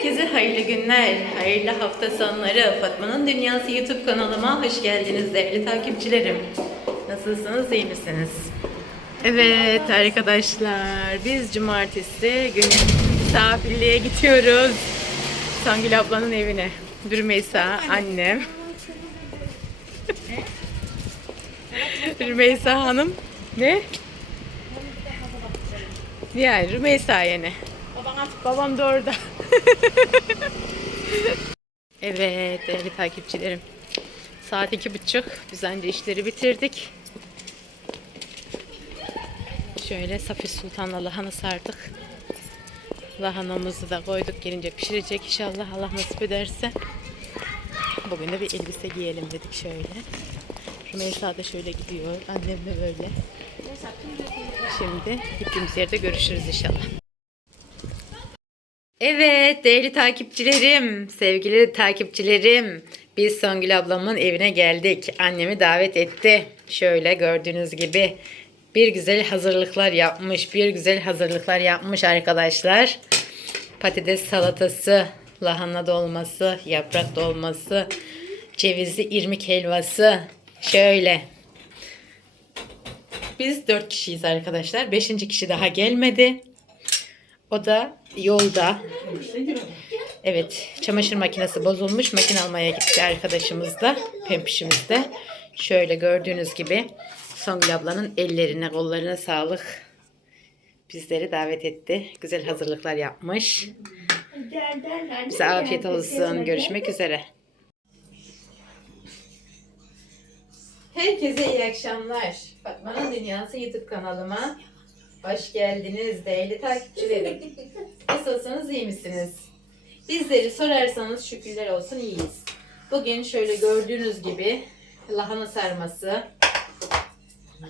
Herkese hayırlı günler, hayırlı hafta sonları. Fatma'nın Dünyası YouTube kanalıma hoş geldiniz değerli takipçilerim. Nasılsınız, iyi misiniz? Evet arkadaşlar, biz cumartesi günü misafirliğe gidiyoruz. Songül ablanın evine. Rümeysa annem. Rümeysa hanım. Ne? Yani Rümeysa yine. Babam da orada. evet değerli takipçilerim. Saat iki buçuk. Biz önce işleri bitirdik. Şöyle Safir Sultan'la lahana sardık. Lahanamızı da koyduk. Gelince pişirecek inşallah Allah nasip ederse. Bugün de bir elbise giyelim dedik şöyle. Rümeysa da şöyle gidiyor. Annem de böyle. Şimdi gittiğimiz yerde görüşürüz inşallah. Evet değerli takipçilerim, sevgili takipçilerim. Biz Songül ablamın evine geldik. Annemi davet etti. Şöyle gördüğünüz gibi bir güzel hazırlıklar yapmış. Bir güzel hazırlıklar yapmış arkadaşlar. Patates salatası, lahana dolması, yaprak dolması, cevizli irmik helvası. Şöyle. Biz dört kişiyiz arkadaşlar. Beşinci kişi daha gelmedi. O da yolda. Evet, çamaşır makinesi bozulmuş. Makine almaya gitti arkadaşımız da, pempişimiz de. Şöyle gördüğünüz gibi Songül ablanın ellerine, kollarına sağlık. Bizleri davet etti. Güzel hazırlıklar yapmış. Bize afiyet olsun. Görüşmek üzere. Herkese iyi akşamlar. Fatma'nın Dünyası YouTube kanalıma hoş geldiniz değerli takipçilerim. Nasılsınız, iyi misiniz? Bizleri sorarsanız şükürler olsun iyiyiz. Bugün şöyle gördüğünüz gibi lahana sarması,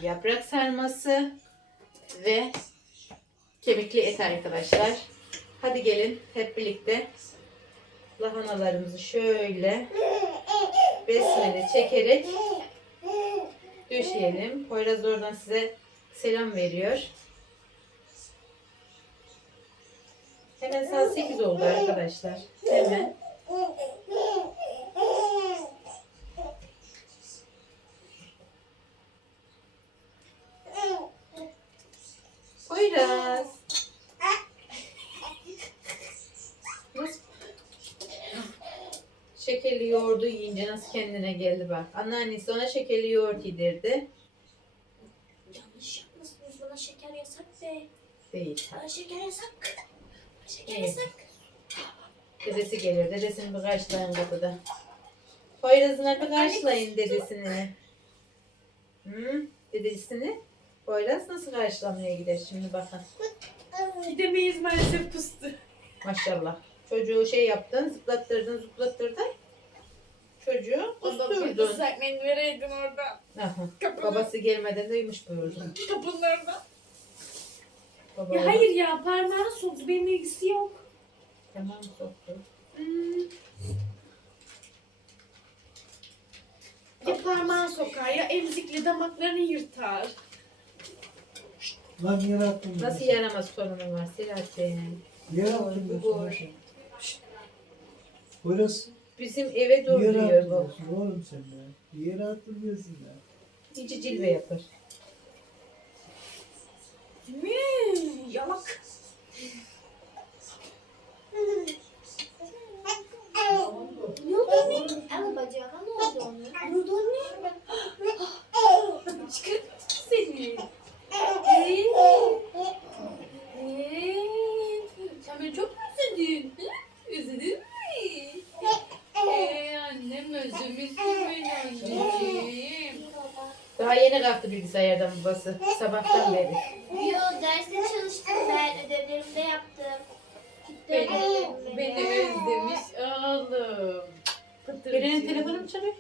yaprak sarması ve kemikli et arkadaşlar. Hadi gelin hep birlikte lahanalarımızı şöyle besmele çekerek döşeyelim. Poyraz oradan size selam veriyor. Hemen saat 8 oldu arkadaşlar. Hemen. Nasıl? Şekerli yoğurdu yiyince nasıl kendine geldi bak. Anneannesi ona şekerli yoğurt yedirdi. Yanlış yapmışsınız bana şeker yasak be. Değil. Bana şeker yasak. Bana şeker Evet. yasak. Dedesi geliyor. Dedesini bir karşılayın kapıda. Poyraz'ına bir karşılayın dedesini. Hı? Dedesini. Poyraz nasıl karşılamaya gider şimdi bakın. Gidemeyiz maalesef pustu. Maşallah. Çocuğu şey yaptın, zıplattırdın, zıplattırdın. Çocuğu usturdun. Islak mendil vereydin orada. Aha. Kapını. Babası gelmeden de uyumuş buyurdun. Kapılarda. Baba Ya hayır ya parmağını soktu. Benim ilgisi yok. Tamam soktu. Hmm. Ya parmağını sokar ya emzikli damaklarını yırtar. Lan yere. Nasıl yaramaz sorunun var Selahattin? Yere attım ben Bu boş. Burası Bizim eve dur yere diyor bu. diyorsun oğlum sen ya. Yere attım diyorsun ya. İyice cilve yapar. Hmm, yalak. Ne oldu anne? Al bacağına ne oldu onun? Ne oldu anne? Çıkarttı seni. Ee, ee, sen beni çok mu özledin? Hı? Özledin mi? Ee, annem özlemişsin beni anneciğim. Daha yeni kalktı bilgisayardan babası. Sabahtan beri. Yo derste çalıştım ben ödevlerimi de yaptım. Beni, Ödevlerimi beni de. özlemiş oğlum. Birinin telefonu mu çalıyor?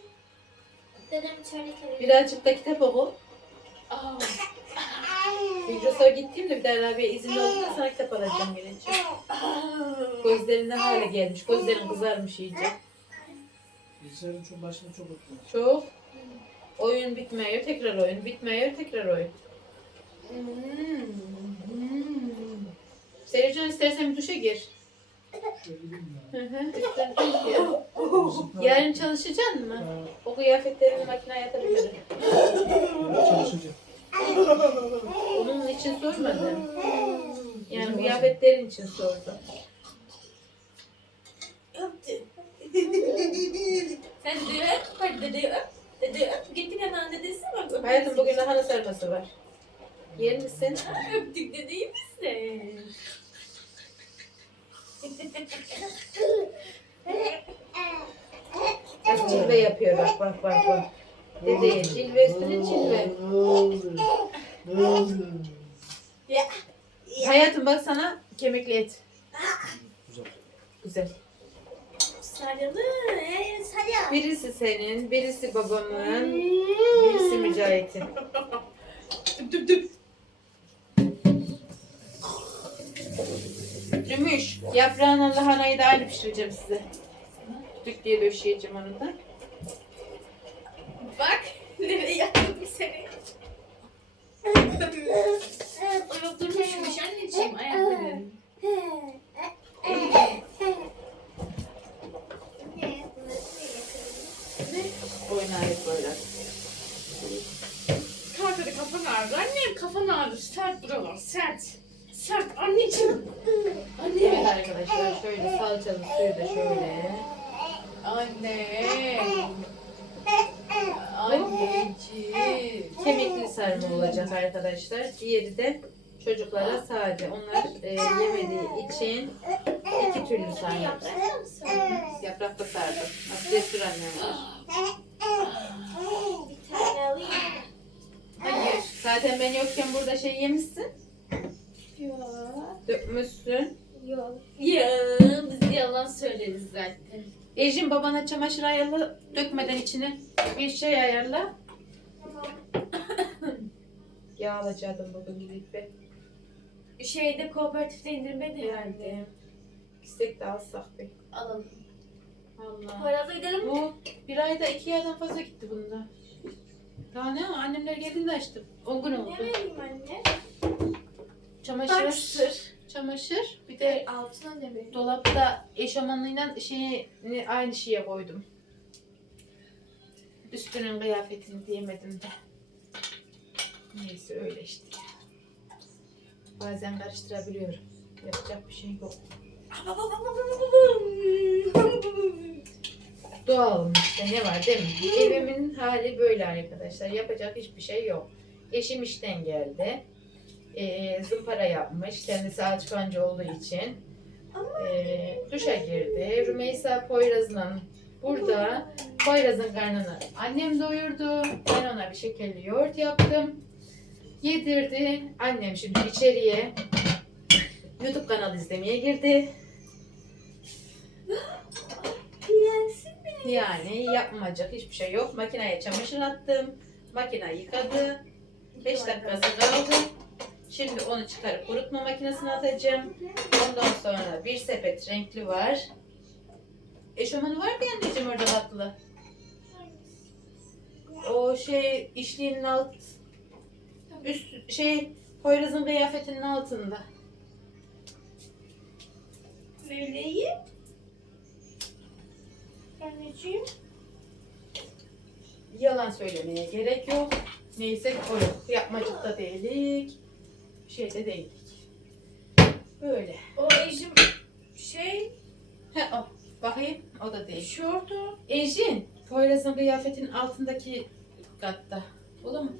Dedem içeride kalıyor. Birazcık da kitap oku. Aa, Migros'a gittiğimde bir daha Rabia izinli olduğunda sana kitap alacağım gelince. Gözlerinden hale gelmiş. Gözlerin kızarmış iyice. Bilgisayarın çok başına çok oturuyor. Çok. Oyun bitmiyor, tekrar oyun. Bitmiyor, tekrar oyun. hmm, hmm. Seyircan istersen bir duşa gir. Yarın çalışacaksın mı? O kıyafetlerini makineye atabilirim. çalışacağım. Onun için sormadım. Yani kıyafetlerin için sordum. Sen dedeyi öp. Hadi dedeyi öp. Dedeyi öp. Gittin hemen dedesi bak. öp. Hayatım bugün lahana sarması var. Yer misin? Öptük dedeyi misin? Bak cilve yapıyor bak bak bak bak. Dedeye cilve üstüne cilve. Oldu? Hayatım bak sana kemikli et. Güzel. Güzel. Sarılı. Sarı. Birisi senin, birisi babamın, birisi Mücahit'in. Tüp tüp tüp. Rümüş, yaprağın lahanayı da aynı pişireceğim size. Dük diye döşeyeceğim onu da. Bak. Nereye yattım seni? Ayaklarım üşümüş anneciğim. Ayaklarım. Oynar hep böyle. Kalkada kafan ağrıdı. Annem kafan ağrıdı. Sert buralar. Sert. Sert anneciğim. Evet Anne. arkadaşlar şöyle salçalı suyu da şöyle. Anne. Anneciğim. Kemikli sarma olacak arkadaşlar. Diğeri de çocuklara sade. Onlar e, yemediği için iki türlü sarma. Yaprakta sardım. Bak destur annem var. Hayır. Zaten ben yokken burada şey yemişsin. Yok. Dökmüşsün. Yok. Ya biz yalan söyleriz zaten. Ejin babana çamaşır ayarla dökmeden içine bir şey ayarla. Yağ alacaktım bugün gidip be. Şeyde kooperatifte indirme de yani. Gitsek de alsak be. Alalım. Allah. Poyraz'a gidelim mi? Bu bir ayda iki aydan fazla gitti bunda. Daha ne? Annemler geldiğinde açtım. 10 gün oldu. Ne vereyim anne? Çamaşır. Sır. Çamaşır. Bir De de altına ne vereyim? dolapta eşofmanıyla şeyini aynı şeye koydum. Üstünün kıyafetini diyemedim de. Neyse öyle işte. Bazen karıştırabiliyorum. Yapacak bir şey yok. Doğalım işte ne var değil mi? Evimin hali böyle arkadaşlar. Yapacak hiçbir şey yok. Eşim işten geldi. Ee, zımpara yapmış. Kendisi alçıpancı olduğu için. Ee, duşa girdi. Rümeysa Poyraz'la burada. Poyraz'ın karnını annem doyurdu. Ben ona bir şekerli yoğurt yaptım. Yedirdi. Annem şimdi içeriye YouTube kanalı izlemeye girdi. Yani yapmayacak hiçbir şey yok. Makineye çamaşır attım. Makine yıkadı. 5 dakikası kaldı. Şimdi onu çıkarıp kurutma makinesine atacağım. Ondan sonra bir sepet renkli var. Eşofmanı var mı anneciğim orada tatlı? O şey işliğinin alt üst şey Poyraz'ın kıyafetinin altında. Meleği. Anneciğim. Yalan söylemeye gerek yok. Neyse o yok. Yapmacık da değilik. Şey de değilik. Böyle. O Ejim şey He o. Bakayım. O da değil. şortu. Ejin. Poyraz'ın kıyafetinin altındaki katta. Olur mu?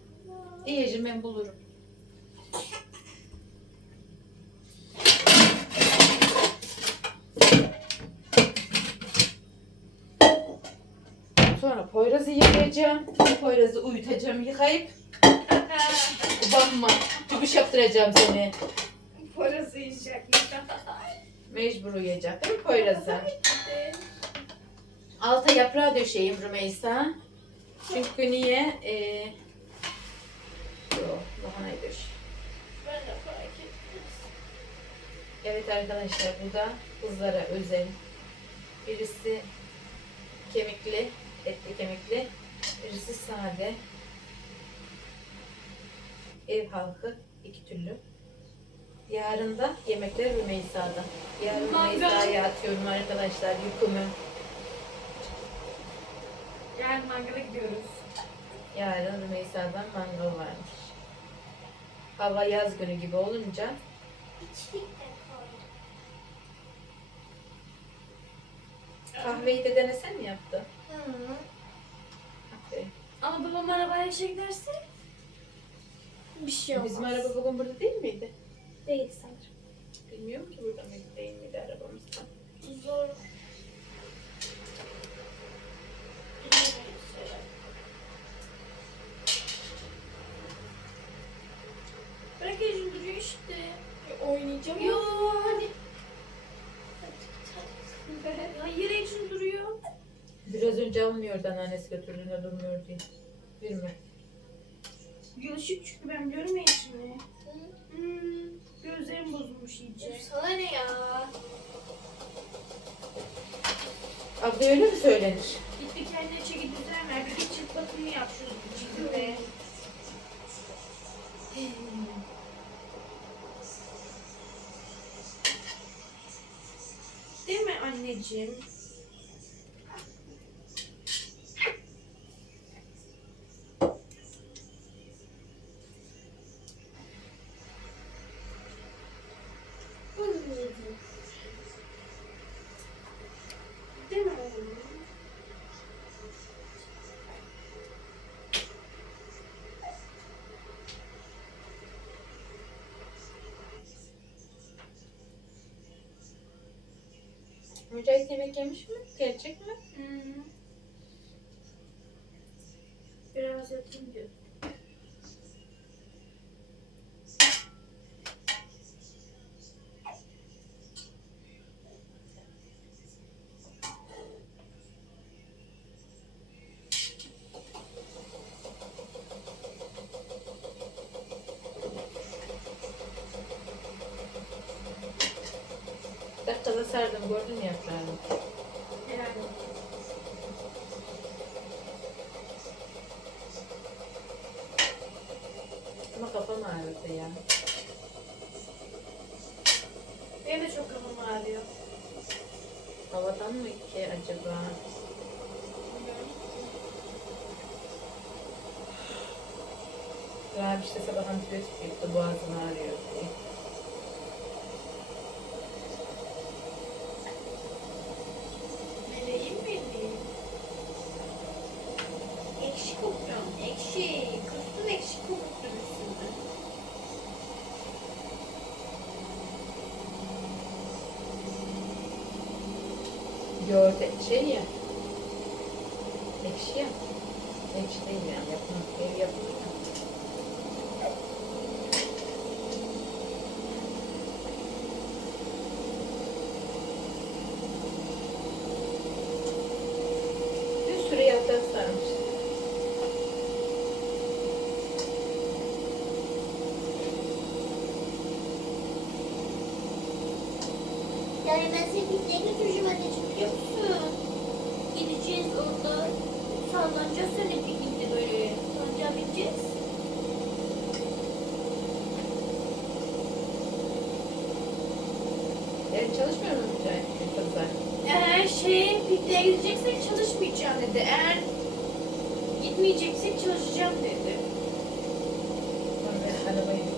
İyi Ejin ben bulurum. Sonra Poyraz'ı yıkayacağım. Poyraz'ı uyutacağım yıkayıp. Bakma. Cübüş yaptıracağım seni. Parası yiyecek. Mecbur uyuyacak değil mi Poyraz'ı? Alta yaprağı döşeyim Rümeysa. Çünkü niye? Ee, yok, lahanayı döşeyim. Evet arkadaşlar bu da kızlara özel. Birisi kemikli, etli kemikli. Birisi sade. Ev halkı iki türlü. Yarın da yemekler Rümeysa'da. Yarın. Rümeysa'ya atıyorum arkadaşlar yükümü. Yani mangala gidiyoruz. Yarın Rümeysa'dan mangal varmış. Hava yaz günü gibi olunca kahveyi de denesen mi yaptı? Hı. Aferin. Ama babam arabaya işe giderse Bir şey olmaz. Bizim araba bugün burada değil miydi? değil sanırım. Bilmiyorum ki burada mıydı değil miydi arabamızda. Zor. Bırak elini duruyor işte. Oynayacağım. Yo hadi. Hayır elini duruyor. Biraz önce almıyordu anneannesi götürdüğünde durmuyor diye. Bilme. Gülüşük çünkü ben biliyorum ya şimdi. Hmm, gözlerim bozulmuş iyice. Sana ne ya? Abla öyle mi söylenir? Gitti kendine çeki düzen ver. Bir git cilt bakımı yap şu cildine. Değil mi anneciğim? Mücahit yemek yemiş mi? Gelecek mi? Hı hı. Biraz yatayım diyor. Sardım gördün mü yaprağını? Herhalde. Ama kafam ağrıdı ya. Benim de çok kafam ağrıyor. Havadan mı ki acaba? Rabi işte sabah antibiyotik yuttu boğazım ağrıyor diye. Meleğim benim. Ekşi kokuyorum. Ekşi. Kustum ekşi kokuttum üstüme. Yoğurt şey ya. Ekşi ya. Ekşi değil yani yapma. Ev yapımı ya. Bir sürü yaprak sarmış. Yani ben seni pikniğe götüreceğim anneciğim biliyor musun? Gideceğiz orada. Sallanacağız seni piknikte böyle. Sallancağa bineceğiz. Yani çalışmıyor mu Mücahit kızlar? Eğer pikniğe gideceksek çalışmayacağım dedi. Eğer gitmeyeceksek çalışacağım dedi. Ben arabayı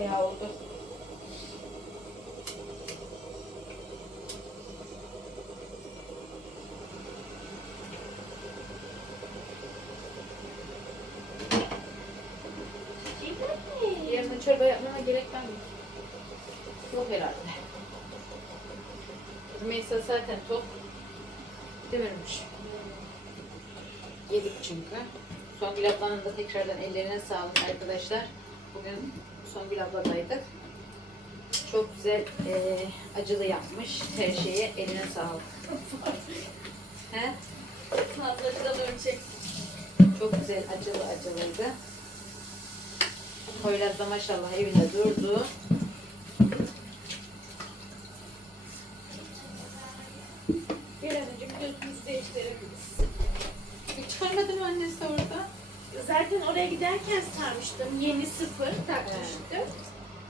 Bayağı oldu. Yarın çorba yapmama gerek var mı? Yok herhalde. Rümeysa zaten tok. Demirmiş. Yedik çünkü. Songül ablanın da tekrardan ellerine sağlık arkadaşlar. Bugün Songül abladaydık. Çok güzel eee, acılı yapmış her şeye. Eline sağlık. He? Fazlaca da ölçek. Çok güzel acılı acılıydı. Poyraz da maşallah evinde durdu. Bir an önce gözümüzü değiştirebiliriz. Çıkarmadın mı annesi orada? Zaten oraya giderken sarmıştım. Yeni sıfır takmıştım.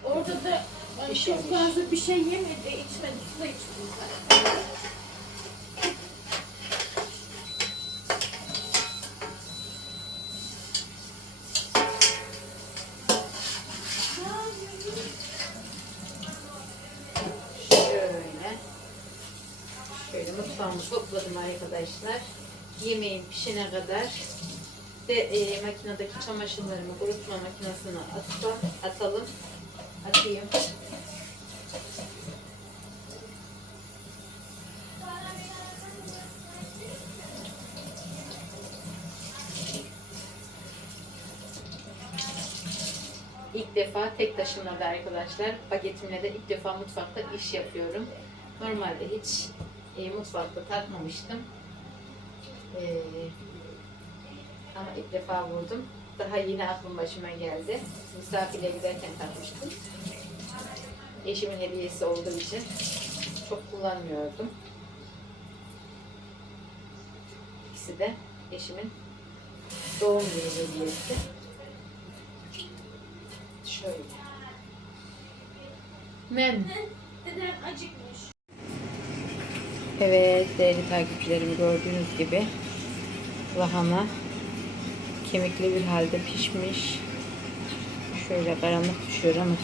Orada da hani çok fazla bir şey yemedi, içmedi. Su da içmedi zaten. Şöyle. Şöyle mutfağımı topladım arkadaşlar. Yemeğim pişene kadar de e, makinedeki çamaşırlarımı kurutma makinesine atalım. atalım. Atayım. İlk defa tek taşımada arkadaşlar. Bagetimle de ilk defa mutfakta iş yapıyorum. Normalde hiç e, mutfakta takmamıştım. E, ama ilk defa vurdum. Daha yeni aklım başıma geldi. Misafirliğe giderken takmıştım. Eşimin hediyesi olduğu için çok kullanmıyordum. İkisi de eşimin doğum günü hediyesi. Şöyle. Men. Dedem acıkmış. Evet değerli takipçilerim gördüğünüz gibi lahana kemikli bir halde pişmiş. Şöyle karanlık düşüyor ama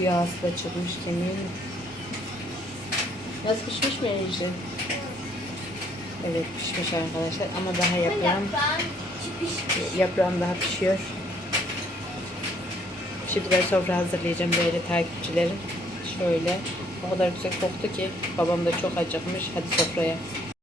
yağsı da çıkmış kemiğin. Nasıl pişmiş mi Ece? Evet pişmiş arkadaşlar ama daha yaprağım, yaprağım daha pişiyor. Şimdi ben sofra hazırlayacağım değerli takipçilerim. Şöyle o kadar güzel koktu ki babam da çok acıkmış. Hadi sofraya.